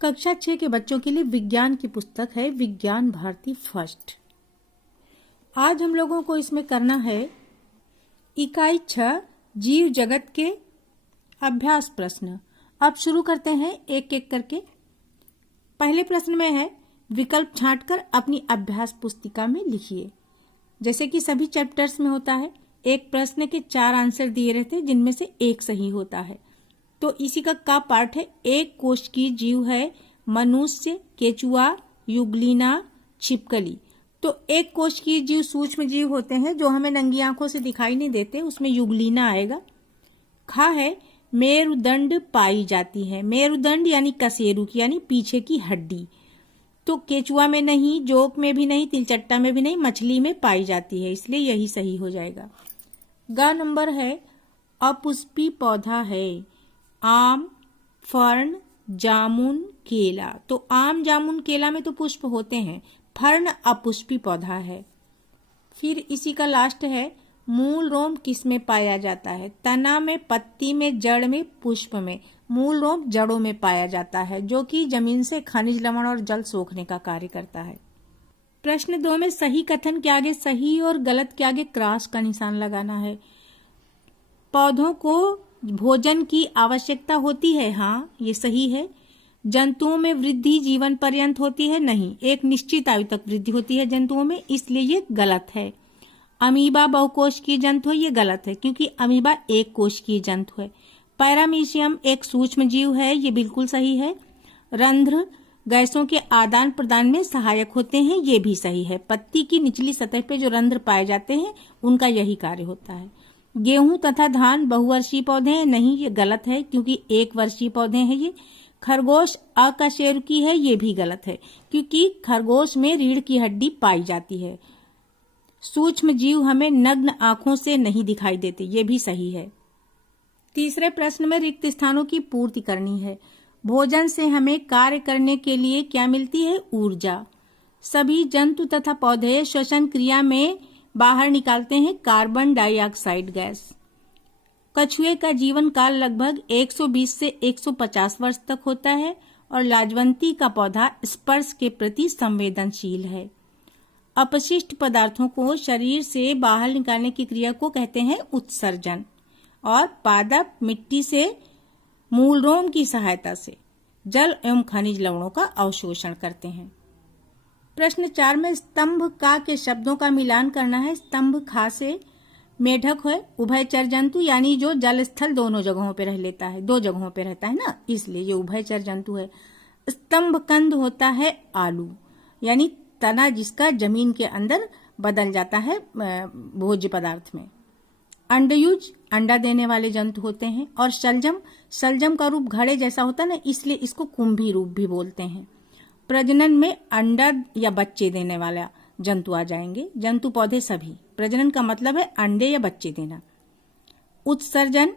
कक्षा 6 के बच्चों के लिए विज्ञान की पुस्तक है विज्ञान भारती फर्स्ट। आज हम लोगों को इसमें करना है इकाई 6 जीव जगत के अभ्यास प्रश्न। अब शुरू करते हैं एक एक करके। पहले प्रश्न में है विकल्प छांटकर अपनी अभ्यास पुस्तिका में लिखिए। जैसे कि सभी चैप्टर्स में होता है, एक प्रश्न के 4 आंसर दिए रहते हैं जिनमें से एक सही होता है। तो इसी का पार्ट है एक कोश की जीव है मनुष्य, केचुआ, युगलीना, छिपकली। तो एक कोश की जीव सूक्ष्म जीव होते हैं जो हमें नंगी आंखों से दिखाई नहीं देते, उसमें युगलीना आएगा। खा है मेरुदंड पाई जाती है। मेरुदंड यानी कशेरू की यानी पीछे की हड्डी। तो केचुआ में नहीं, जोक में भी नहीं, तिलचट्टा में भी नहीं, मछली में पाई जाती है, इसलिए यही सही हो जाएगा। ग नंबर है अपुष्पी पौधा है आम, फर्न, जामुन, केला। तो आम, जामुन, केला में तो पुष्प होते हैं, फर्न अपुष्पी पौधा है। फिर इसी का लास्ट है मूल रोम किस में पाया जाता है? तना में, पत्ती में, जड़ में, पुष्प में। मूल रोम जड़ों में पाया जाता है जो कि जमीन से खनिज लवण और जल सोखने का कार्य करता है। प्रश्न 2 में सही कथन के आगे सही और गलत के आगे क्रॉस का निशान लगाना है। पौधों को भोजन की आवश्यकता होती है, हाँ ये सही है। जंतुओं में वृद्धि जीवन पर्यंत होती है, नहीं, एक निश्चित आयु तक वृद्धि होती है जंतुओं में, इसलिए ये गलत है। अमीबा बहुकोश की जंतु है, ये गलत है क्योंकि अमीबा एक कोश की जंतु है। पैरामीशियम एक सूक्ष्म जीव है, ये बिल्कुल सही है। रंध्र गैसों के आदान प्रदान में सहायक होते हैं, ये भी सही है। पत्ती की निचली सतह पे जो रंध्र पाए जाते हैं उनका यही कार्य होता है। गेहूं तथा धान बहुवर्षीय पौधे हैं, नहीं ये गलत है क्योंकि एक वर्षीय पौधे हैं ये। खरगोश अकशेरुकी है, ये भी गलत है क्योंकि खरगोश में रीढ़ की हड्डी पाई जाती है। सूक्ष्म जीव हमें नग्न आंखों से नहीं दिखाई देते, ये भी सही है। तीसरे प्रश्न में रिक्त स्थानों की पूर्ति करनी है। भोजन से हमें कार्य करने के लिए क्या मिलती है? ऊर्जा। सभी जंतु तथा पौधे श्वसन क्रिया में बाहर निकालते हैं कार्बन डाइऑक्साइड गैस। कछुए का जीवन काल लगभग 120 से 150 वर्ष तक होता है और लाजवंती का पौधा स्पर्श के प्रति संवेदनशील है। अपशिष्ट पदार्थों को शरीर से बाहर निकालने की क्रिया को कहते हैं उत्सर्जन। और पादप मिट्टी से मूल रोम की सहायता से जल एवं खनिज लवणों का अवशोषण करते हैं। प्रश्न 4 में स्तंभ का के शब्दों का मिलान करना है। स्तंभ खा से मेढक है उभयचर जंतु यानी जो जल स्थल दोनों जगहों पे रह लेता है, 2 जगहों पे रहता है ना, इसलिए ये उभयचर जंतु है। स्तंभ कंद होता है आलू यानी तना जिसका जमीन के अंदर बदल जाता है भोज्य पदार्थ में। अंडयुज अंडा देने वाले जंतु होते हैं। और शलजम का रूप घड़े जैसा होता है ना, इसलिए इसको कुंभी रूप भी बोलते हैं। प्रजनन में अंडा या बच्चे देने वाला जंतु आ जाएंगे। जंतु पौधे सभी। प्रजनन का मतलब है अंडे या बच्चे देना। उत्सर्जन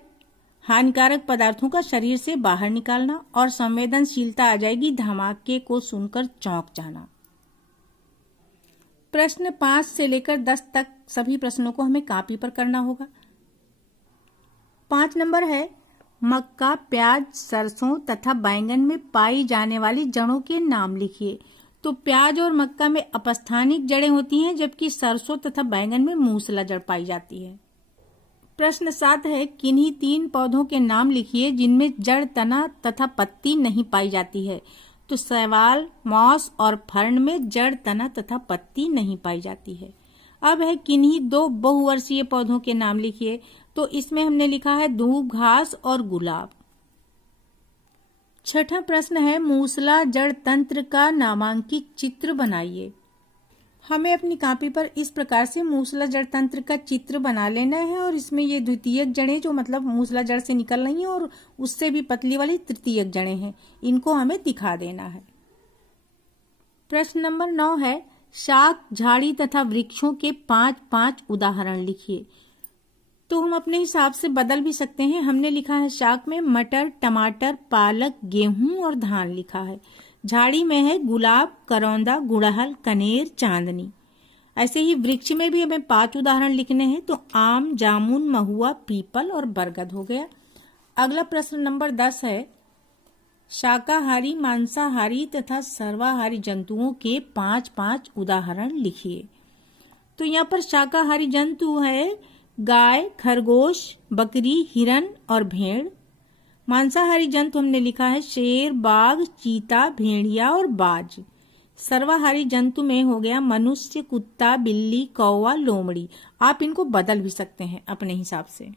हानिकारक पदार्थों का शरीर से बाहर निकालना। और संवेदनशीलता आ जाएगी धमाके को सुनकर चौंक जाना। प्रश्न 5 से लेकर 10 तक सभी प्रश्नों को हमें कॉपी पर करना होगा। 5 नंबर है मक्का, प्याज, सरसों तथा बैंगन में पाई जाने वाली जड़ों के नाम लिखिए। तो प्याज और मक्का में अपस्थानिक जड़ें होती हैं जबकि सरसों तथा बैंगन में मूसला जड़ पाई जाती है। प्रश्न 7 है किन्हीं 3 पौधों के नाम लिखिए जिनमें जड़, तना तथा पत्ती नहीं पाई जाती है। तो शैवाल, मॉस और फर्न में जड़, तना तथा पत्ती नहीं पाई जाती है। अब है किन्हीं 2 बहुवर्षीय पौधों के नाम लिखिए। तो इसमें हमने लिखा है धूप घास और गुलाब। 6ठा प्रश्न है मूसला जड़ तंत्र का नामांकित चित्र बनाइए। हमें अपनी कॉपी पर इस प्रकार से मूसला जड़ तंत्र का चित्र बना लेना है और इसमें ये द्वितीयक जड़ें जो मतलब मूसला जड़ से निकल रही हैं और उससे भी पतली वाली तृतीयक जड़ें हैं, इनको हमें दिखा देना है। प्रश्न नंबर 9 है शाक, झाड़ी तथा वृक्षों के 5-5 उदाहरण लिखिए। तो हम अपने हिसाब से बदल भी सकते हैं। हमने लिखा है शाक में मटर, टमाटर, पालक, गेहूं और धान लिखा है। झाड़ी में है गुलाब, करौंदा, गुड़हल, कनेर, चांदनी। ऐसे ही वृक्ष में भी हमें 5 उदाहरण लिखने हैं। तो आम, जामुन, महुआ, पीपल और बरगद हो गया। अगला प्रश्न नंबर 10 है शाकाहारी, मांसाहारी तथा सर्वाहारी जंतुओं के 5-5 उदाहरण लिखिए। तो यहाँ पर शाकाहारी जंतु है गाय, खरगोश, बकरी, हिरन और भेड़। मांसाहारी जंतु हमने लिखा है शेर, बाघ, चीता, भेड़िया और बाज। सर्वाहारी जंतु में हो गया मनुष्य, कुत्ता, बिल्ली, कौवा, लोमड़ी। आप इनको बदल भी सकते हैं अपने हिसाब से।